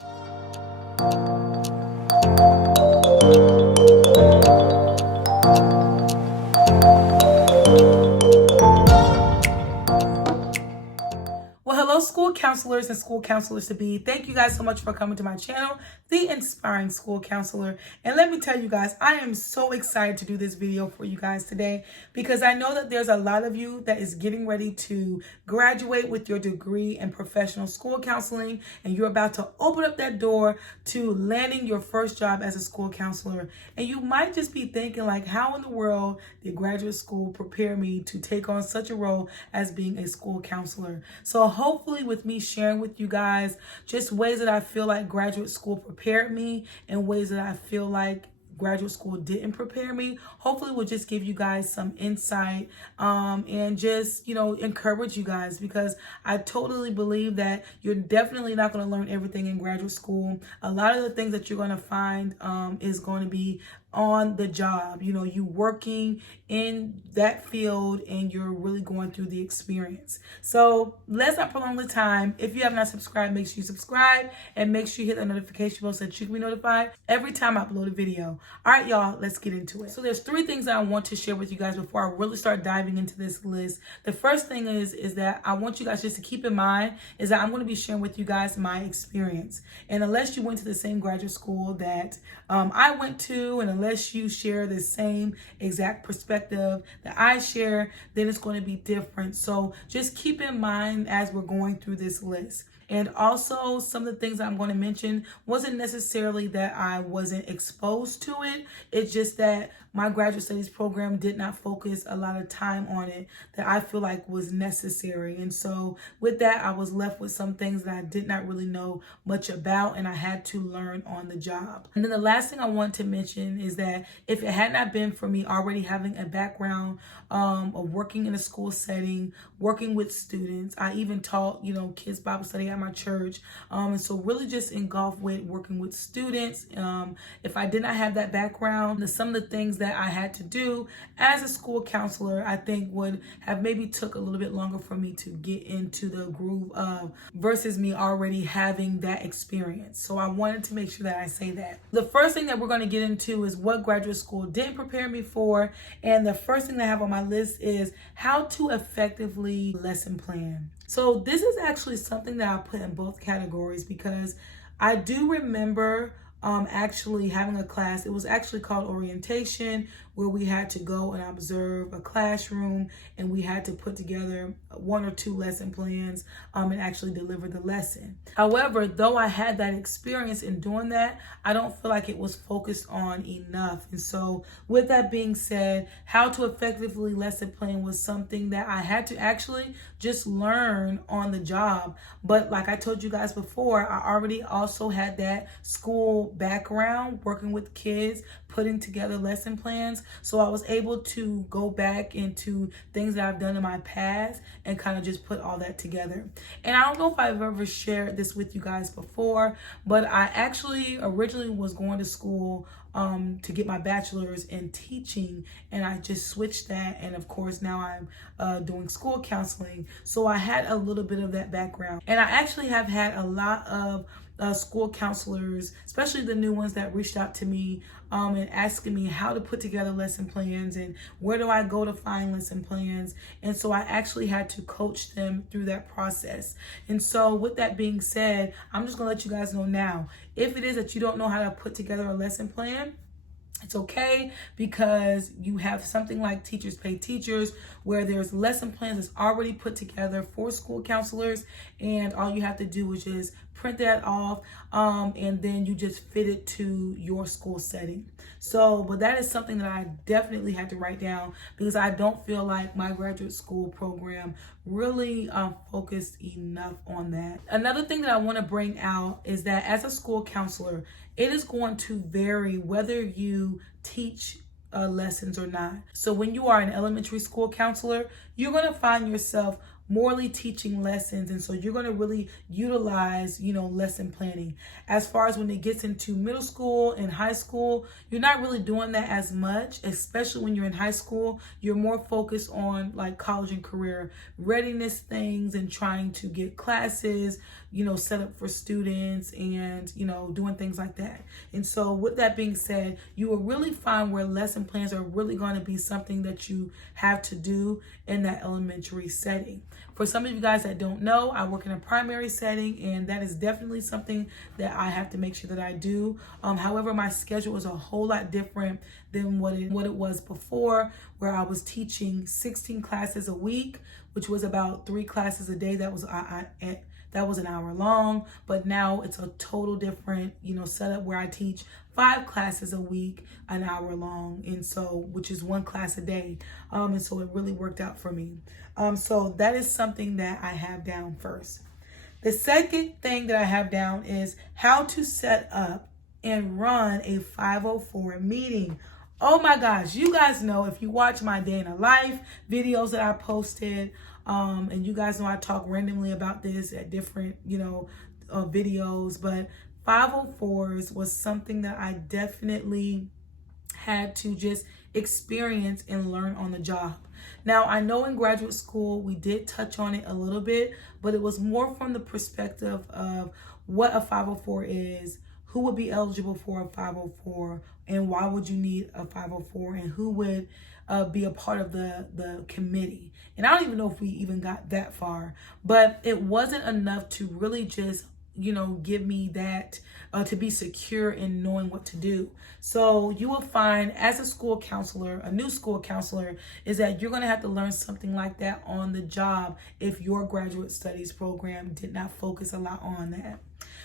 Well, hello, school counselors and school counselors to be. Thank you guys so much for coming to my channel, The Inspiring School Counselor. And let me tell you guys, I am so excited to do this video for you guys today because I know that there's a lot of you that is getting ready to graduate with your degree in professional school counseling, and you're about to open up that door to landing your first job as a school counselor. And you might just be thinking like, how in the world did graduate school prepare me to take on such a role as being a school counselor? So hopefully with me sharing with you guys just ways that I feel like graduate school prepared me and ways that I feel like graduate school didn't prepare me, hopefully will just give you guys some insight and just, encourage you guys, because I totally believe that you're definitely not going to learn everything in graduate school. A lot of the things that you're going to find is going to be on the job, you working in that field and you're really going through the experience. So let's not prolong the time. If you have not subscribed, make sure you subscribe and make sure you hit the notification bell so that you can be notified every time I upload a video. All right, y'all, let's get into it. So there's 3 things that I want to share with you guys before I really start diving into this list. The first thing is that I want you guys just to keep in mind is that I'm going to be sharing with you guys my experience. And unless you went to the same graduate school that I went to, and unless you share the same exact perspective that I share, then it's going to be different. So just keep in mind as we're going through this list. And also some of the things I'm going to mention wasn't necessarily that I wasn't exposed to it. It's just that my graduate studies program did not focus a lot of time on it that I feel like was necessary. And so with that, I was left with some things that I did not really know much about, and I had to learn on the job. And then the last thing I want to mention is that if it had not been for me already having a background of working in a school setting, working with students, I even taught, kids Bible study at my church. And so really just engulfed with working with students. If I did not have that background, some of the things that I had to do as a school counselor, I think would have maybe took a little bit longer for me to get into the groove of versus me already having that experience. So I wanted to make sure that I say that. The first thing that we're going to get into is what graduate school didn't prepare me for. And the first thing that I have on my list is how to effectively lesson plan. So this is actually something that I put in both categories because I do remember actually having a class. It was actually called orientation, where we had to go and observe a classroom and we had to put together 1 or 2 lesson plans and actually deliver the lesson. However, though I had that experience in doing that, I don't feel like it was focused on enough. And so with that being said, how to effectively lesson plan was something that I had to actually just learn on the job. But like I told you guys before, I already also had that school background working with kids, putting together lesson plans. So I was able to go back into things that I've done in my past and kind of just put all that together. And I don't know if I've ever shared this with you guys before, but I actually originally was going to school to get my bachelor's in teaching, and I just switched that, and of course now I'm doing school counseling. So I had a little bit of that background, and I actually have had a lot of school counselors, especially the new ones that reached out to me and asking me how to put together lesson plans and where do I go to find lesson plans. And so I actually had to coach them through that process. And so with that being said, I'm just gonna let you guys know now, if it is that you don't know how to put together a lesson plan, it's okay, because you have something like Teachers Pay Teachers, where there's lesson plans that's already put together for school counselors, and all you have to do is just print that off and then you just fit it to your school setting. So, but that is something that I definitely had to write down because I don't feel like my graduate school program really focused enough on that. Another thing that I want to bring out is that as a school counselor, it is going to vary whether you teach lessons or not. So when you are an elementary school counselor, you're going to find yourself morely teaching lessons, and so you're going to really utilize lesson planning. As far as when it gets into middle school and high school, you're not really doing that as much, especially when you're in high school. You're more focused on like college and career readiness things and trying to get classes set up for students and, doing things like that. And so with that being said, you will really find where lesson plans are really going to be something that you have to do in that elementary setting. For some of you guys that don't know, I work in a primary setting, and that is definitely something that I have to make sure that I do. However, my schedule is a whole lot different than what it was before, where I was teaching 16 classes a week, which was about 3 classes a day. That was an hour long, but now it's a total different, setup where I teach 5 classes a week, an hour long, and so which is 1 class a day, and so it really worked out for me. So that is something that I have down first. The second thing that I have down is how to set up and run a 504 meeting. Oh my gosh, you guys know, if you watch my day in a life videos that I posted, and you guys know I talk randomly about this at different, videos, but 504s was something that I definitely had to just experience and learn on the job. Now, I know in graduate school we did touch on it a little bit, but it was more from the perspective of what a 504 is, who would be eligible for a 504, and why would you need a 504, and who would be a part of the committee. And I don't even know if we even got that far, but it wasn't enough to really just give me that to be secure in knowing what to do. So you will find, as a school counselor, a new school counselor, is that you're going to have to learn something like that on the job if your graduate studies program did not focus a lot on that.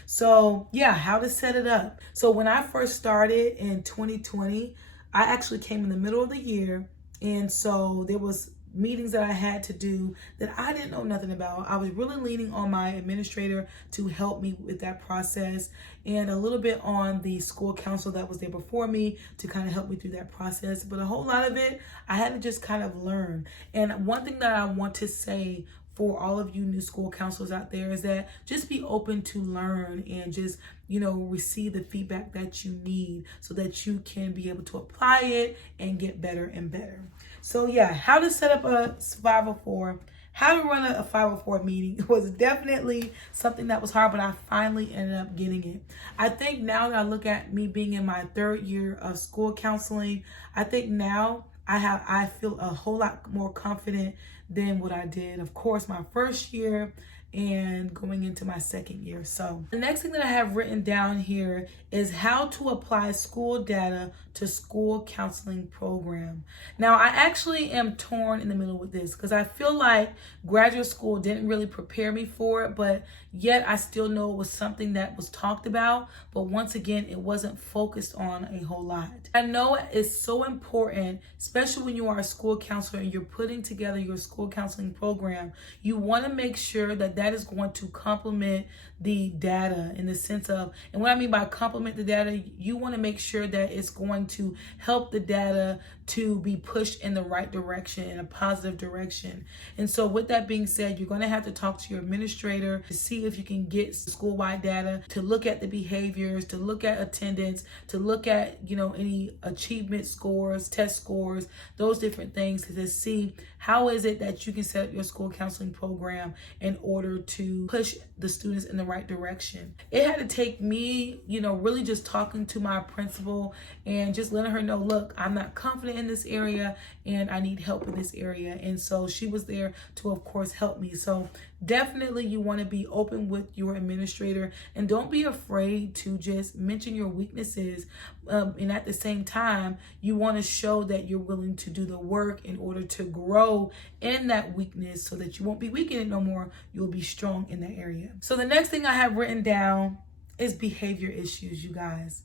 So yeah, how to set it up. So when I first started in 2020, I actually came in the middle of the year, and so there was meetings that I had to do that I didn't know nothing about. I was really leaning on my administrator to help me with that process, and a little bit on the school council that was there before me to kind of help me through that process. But a whole lot of it, I had to just kind of learn. And one thing that I want to say for all of you new school counselors out there is that just be open to learn and just, receive the feedback that you need so that you can be able to apply it and get better and better. So yeah, how to set up a 504, how to run a 504 meeting was definitely something that was hard, but I finally ended up getting it. I think now that I look at me being in my 3rd year of school counseling, I think now I feel a whole lot more confident than what I did, of course, my 1st year and going into my 2nd year. So the next thing that I have written down here is how to apply school data to school counseling program. Now, I actually am torn in the middle with this because I feel like graduate school didn't really prepare me for it, but yet I still know it was something that was talked about, but once again, it wasn't focused on a whole lot. I know it's so important, especially when you are a school counselor and you're putting together your school counseling program. You want to make sure that that is going to complement the data, in the sense of, and what I mean by complement the data, you want to make sure that it's going to help the data to be pushed in the right direction, in a positive direction. And so with that being said, you're going to have to talk to your administrator to see if you can get school-wide data, to look at the behaviors, to look at attendance, to look at, any achievement scores, test scores, those different things, to see how is it that you can set up your school counseling program in order to push the students in the right direction. It had to take me, really just talking to my principal and just letting her know, look, I'm not confident in this area and I need help in this area. And so she was there to, of course, help me. So definitely you want to be open with your administrator, and don't be afraid to just mention your weaknesses. And at the same time, you want to show that you're willing to do the work in order to grow in that weakness so that you won't be weak in it no more. You'll be strong in that area. So the next thing I have written down is behavior issues, you guys.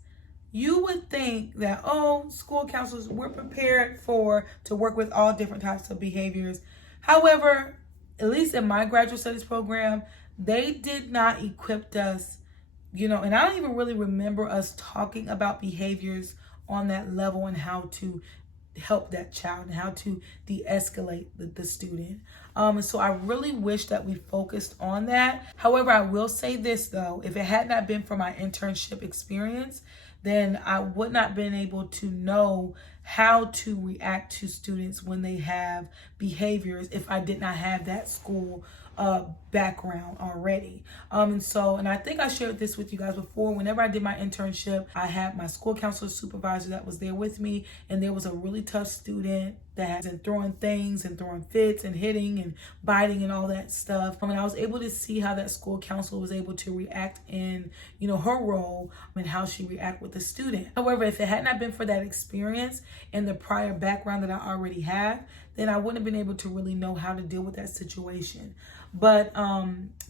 You would think that, school counselors, we're prepared to work with all different types of behaviors. However, at least in my graduate studies program, they did not equip us, and I don't even really remember us talking about behaviors on that level and how to help that child and how to de-escalate the student. And so I really wish that we focused on that. However, I will say this though, if it had not been for my internship experience, then I would not have been able to know how to react to students when they have behaviors if I did not have that school background already. And I think I shared this with you guys before. Whenever I did my internship, I had my school counselor supervisor that was there with me, and there was a really tough student that has been throwing things and throwing fits and hitting and biting and all that stuff. And I was able to see how that school counselor was able to react in, her role and how she react with the student. However, if it had not been for that experience and the prior background that I already have, then I wouldn't have been able to really know how to deal with that situation. But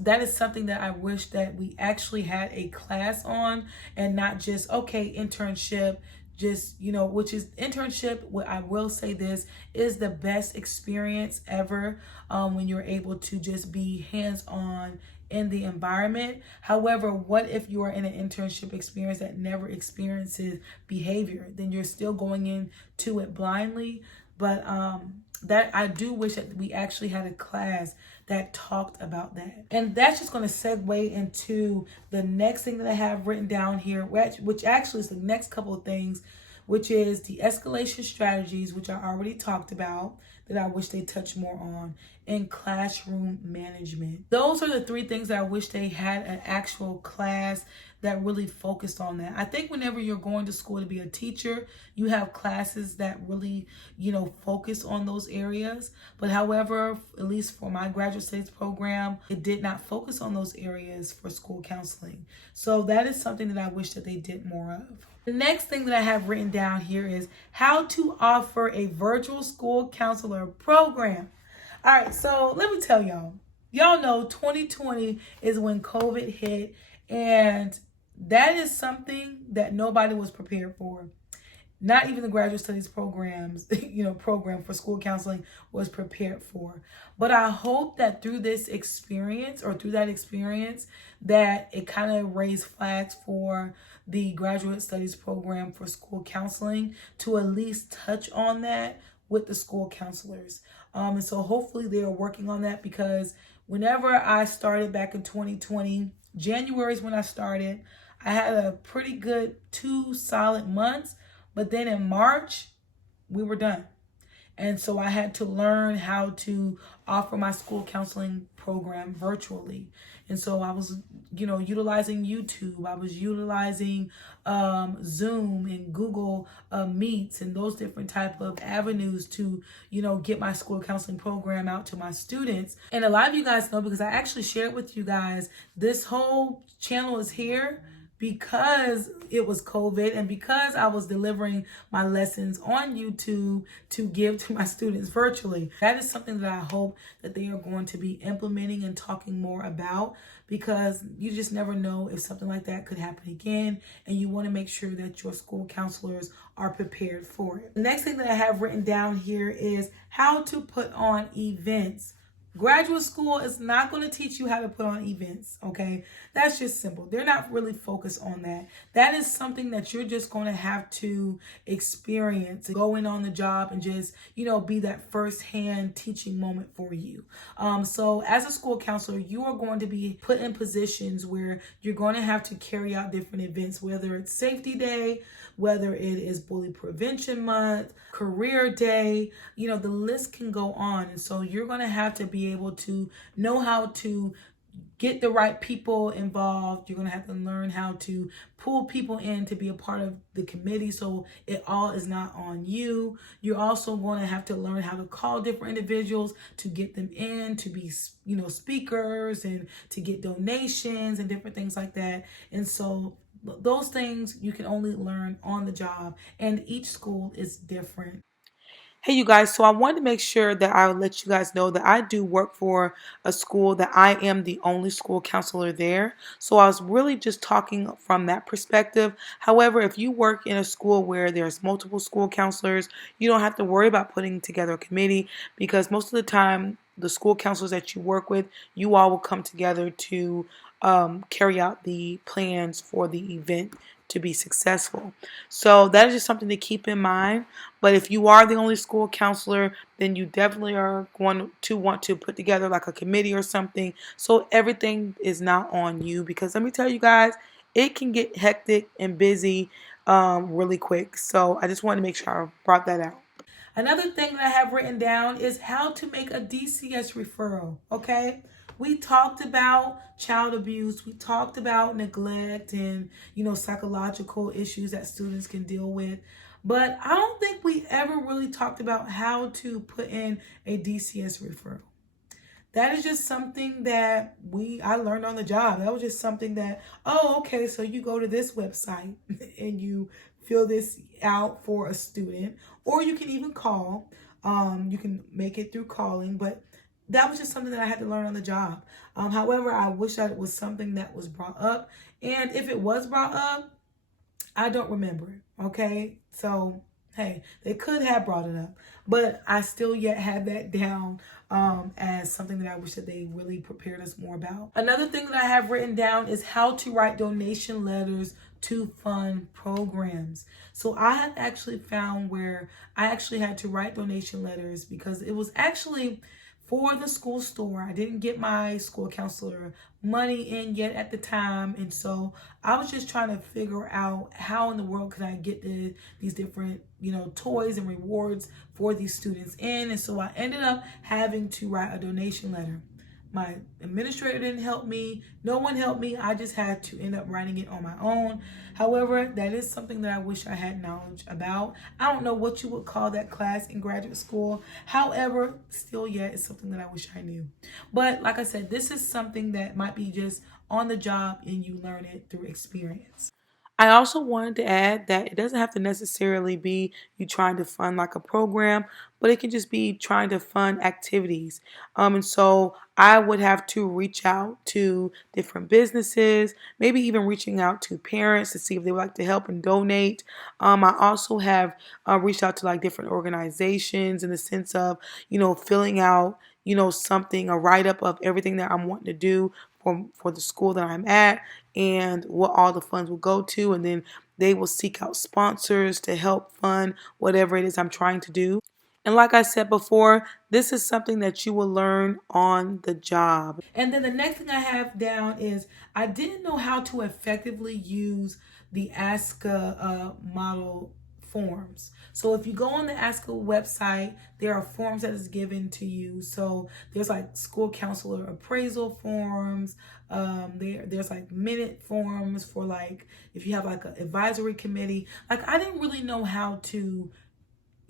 that is something that I wish that we actually had a class on, and not just, okay, internship, just, which is internship. What I will say, this is the best experience ever when you're able to just be hands-on in the environment. However, what if you are in an internship experience that never experiences behavior? Then you're still going into it blindly. But that I do wish that we actually had a class that talked about that. And that's just going to segue into the next thing that I have written down here, which actually is the next couple of things, which is the escalation strategies, which I already talked about, that I wish they touched more on, and classroom management. Those are the three things that I wish they had an actual class that really focused on that. I think whenever you're going to school to be a teacher, you have classes that really, focus on those areas. But however, at least for my graduate studies program, it did not focus on those areas for school counseling. So that is something that I wish that they did more of. The next thing that I have written down here is how to offer a virtual school counselor program. All right, so let me tell y'all. Y'all know 2020 is when COVID hit, and that is something that nobody was prepared for. Not even the graduate studies programs, program for school counseling was prepared for. But I hope that through that experience, that it kind of raised flags for the graduate studies program for school counseling to at least touch on that with the school counselors. And so hopefully they are working on that, because whenever I started back in 2020, January is when I started. I had a pretty good 2 solid months, but then in March, we were done. And so I had to learn how to offer my school counseling program virtually. And so I was, utilizing YouTube. I was utilizing Zoom and Google Meets and those different type of avenues to, get my school counseling program out to my students. And a lot of you guys know, because I actually shared with you guys, this whole channel is here because it was COVID and because I was delivering my lessons on YouTube to give to my students virtually. That is something that I hope that they are going to be implementing and talking more about, because you just never know if something like that could happen again, and you want to make sure that your school counselors are prepared for it. The next thing that I have written down here is how to put on events. Graduate school is not going to teach you how to put on events, okay? That's just simple. They're not really focused on that. That is something that you're just going to have to experience, go in on the job and just, be that firsthand teaching moment for you. So as a school counselor, you are going to be put in positions where you're going to have to carry out different events, whether it's safety day, whether it is bully prevention month, career day, the list can go on. And so you're going to have to be able to know how to get the right people involved. You're going to have to learn how to pull people in to be a part of the committee, so it all is not on you. You're also going to have to learn how to call different individuals to get them in to be, speakers, and to get donations and different things like that. And so those things you can only learn on the job, and each school is different. Hey, you guys, so I wanted to make sure that I would let you guys know that I do work for a school that I am the only school counselor there. So I was really just talking from that perspective. However, if you work in a school where there's multiple school counselors, you don't have to worry about putting together a committee, because most of the time, the school counselors that you work with, you all will come together to carry out the plans for the event to be successful. So that is just something to keep in mind. But if you are the only school counselor, then you definitely are going to want to put together like a committee or something, so everything is not on you. Because let me tell you guys, it can get hectic and busy really quick. So I just wanted to make sure I brought that out. Another thing that I have written down is how to make a DCS referral, okay? We talked about child abuse. We talked about neglect and, psychological issues that students can deal with. But I don't think we ever really talked about how to put in a DCS referral. That is just something that I learned on the job. That was just something that, oh, okay, so you go to this website and you fill this out for a student, or you can even call. You can make it through calling, but that was just something that I had to learn on the job. However, I wish that it was something that was brought up. And if it was brought up, I don't remember it. Okay. So, hey, they could have brought it up, but I still yet have that down as something that I wish that they really prepared us more about. Another thing that I have written down is how to write donation letters to fund programs. So I have actually found where I actually had to write donation letters because it was actually for the school store. I didn't get my school counselor money in yet at the time, and so I was just trying to figure out how in the world could I get these different toys and rewards for these students in. And so I ended up having to write a donation letter. My administrator didn't help me. No one helped me. I just had to end up writing it on my own. However, that is something that I wish I had knowledge about. I don't know what you would call that class in graduate school. However, still yet, it's something that I wish I knew. But like I said, this is something that might be just on the job and you learn it through experience. I also wanted to add that it doesn't have to necessarily be you trying to fund like a program, but it can just be trying to fund activities. And so I would have to reach out to different businesses, maybe even reaching out to parents to see if they would like to help and donate. I also have reached out to like different organizations in the sense of, filling out, something, a write-up of everything that I'm wanting to do for the school that I'm at and what all the funds will go to, and then they will seek out sponsors to help fund whatever it is I'm trying to do. And like I said before, this is something that you will learn on the job. And then the next thing I have down is I didn't know how to effectively use the ASA Model Forms. So if you go on the ASCA website, there are forms that is given to you. So there's like school counselor appraisal forms. There's like minute forms for like if you have like an advisory committee. Like I didn't really know how to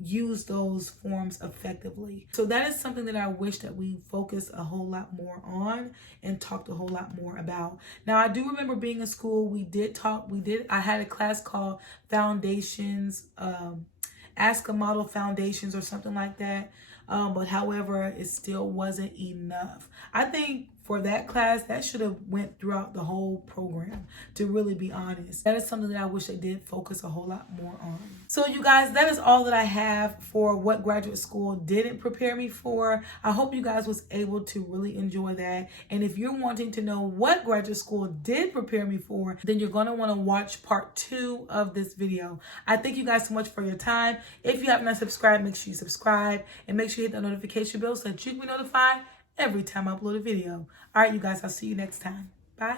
use those forms effectively. So that is something that I wish that we focused a whole lot more on and talked a whole lot more about. Now, I do remember being in school, I had a class called Foundations, ASCA Model Foundations or something like that. But however, it still wasn't enough. I think for that class, that should have went throughout the whole program, to really be honest. That is something that I wish they did focus a whole lot more on. So you guys, that is all that I have for what graduate school didn't prepare me for. I hope you guys was able to really enjoy that. And if you're wanting to know what graduate school did prepare me for, then you're going to want to watch part 2 of this video. I thank you guys so much for your time. If you have not subscribed, make sure you subscribe and make sure you hit the notification bell so that you can be notified every time I upload a video. All right, you guys, I'll see you next time. Bye.